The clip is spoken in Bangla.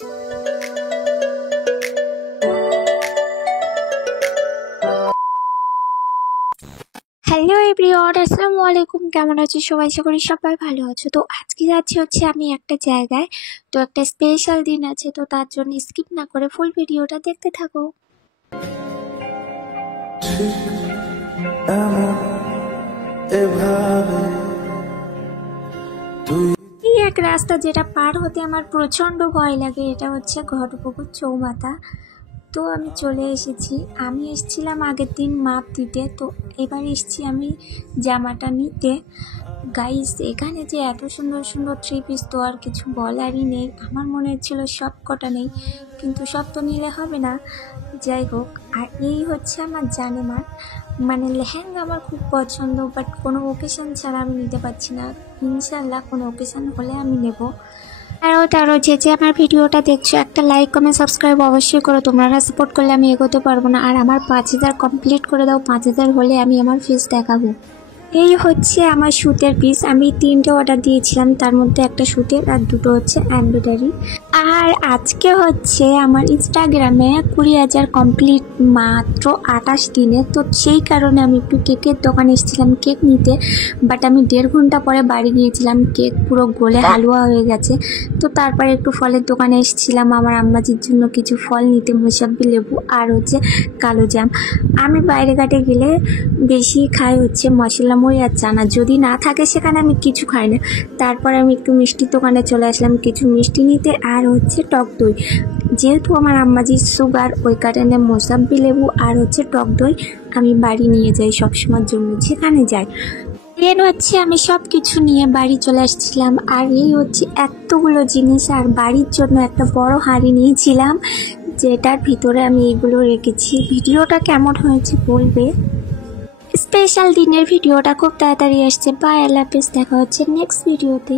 হ্যালো এভরিওয়ান, আসসালামু আলাইকুম। কেমন আছো সবাই? আশা করি সবাই ভালো আছো। তো আজকে যাচ্ছি হচ্ছে আমি একটা জায়গায়। তো একটা স্পেশাল দিন আছে, তো তার জন্য স্কিপ না করে ফুল ভিডিওটা দেখতে থাকো। এই এক রাস্তা যেটা পার হতে আমার প্রচন্ড ভয় লাগে, এটা হচ্ছে ঘটপুকুর চৌমাথা। তো আমি চলে এসেছি। আমি এসেছিলাম আগের দিন মাপ দিতে, তো এবার এসেছি আমি জামাটা নিতে। গাইস, এখানে যে এত সুন্দর সুন্দর থ্রি পিস তো আর কিছু বলারই নেই। আমার মনে হচ্ছিল সব কটা নেই, কিন্তু সব তো নিলে হবে না। যাই হোক, আর এই হচ্ছে আমার জানেমান, মানে লেহেঙ্গা আমার খুব পছন্দ, বাট কোনো ওকেশন ছাড়া আমি নিতে পারছি না। ইনশাল্লাহ কোনো ওকেশন হলে আমি নেব। তারও যে আমার ভিডিওটা দেখছো, একটা লাইক কমেন্ট সাবস্ক্রাইব অবশ্যই করো। তোমরা সাপোর্ট করলে আমি এগোতে পারবো না। আর আমার 5000 কমপ্লিট করে দাও, 5000 হলে আমি আমার ফেস দেখাবো। এই হচ্ছে আমার সুতের পিস। আমি 3টে অর্ডার দিয়েছিলাম, তার মধ্যে একটা সুতের আর 2টো হচ্ছে এমব্রয়ডারি। আর আজকে হচ্ছে আমার ইনস্টাগ্রামে 20,000 কমপ্লিট মাত্র 28 দিনে। তো সেই কারণে আমি একটু কেকের দোকানে এসেছিলাম কেক নিতে, বাট আমি 1.5 ঘন্টা পরে বাড়ি গিয়েছিলাম। কেক পুরো গলে হালুয়া হয়ে গেছে। তো তারপরে একটু ফলের দোকানে এসেছিলাম আমার আম্মাজির জন্য কিছু ফল নিতে, মোসাম্বি লেবু আর হচ্ছে কালো জাম। আমি বাইরে ঘাটে গেলে বেশি খাই হচ্ছে মশলা মুড়ি আর চানা, যদি না থাকে সেখানে আমি কিছু খাই না। তারপর আমি একটু মিষ্টির দোকানে চলে আসলাম কিছু মিষ্টি নিতে আর হচ্ছে টক দই। যেহেতু আমার আম্মাজির সুগার, ওই কারণে মোসাম্বি লেবু আর হচ্ছে টক দই আমি বাড়ি নিয়ে যাই সবসময়ের জন্য যেখানে যাই। এর হচ্ছে আমি সব কিছু নিয়ে বাড়ি চলে আসছিলাম। আর এই হচ্ছে এতগুলো জিনিস, আর বাড়ির জন্য একটা বড় হাঁড়ি নিয়েছিলাম যেটার ভিতরে আমি এগুলো রেখেছি। ভিডিওটা কেমন হয়েছে বলবে। স্পেশাল দিনের ভিডিওটা খুব তাড়াতাড়ি আসছে। বাই, আল্লাহ হাফেজ, দেখা হচ্ছে নেক্সট ভিডিওতে।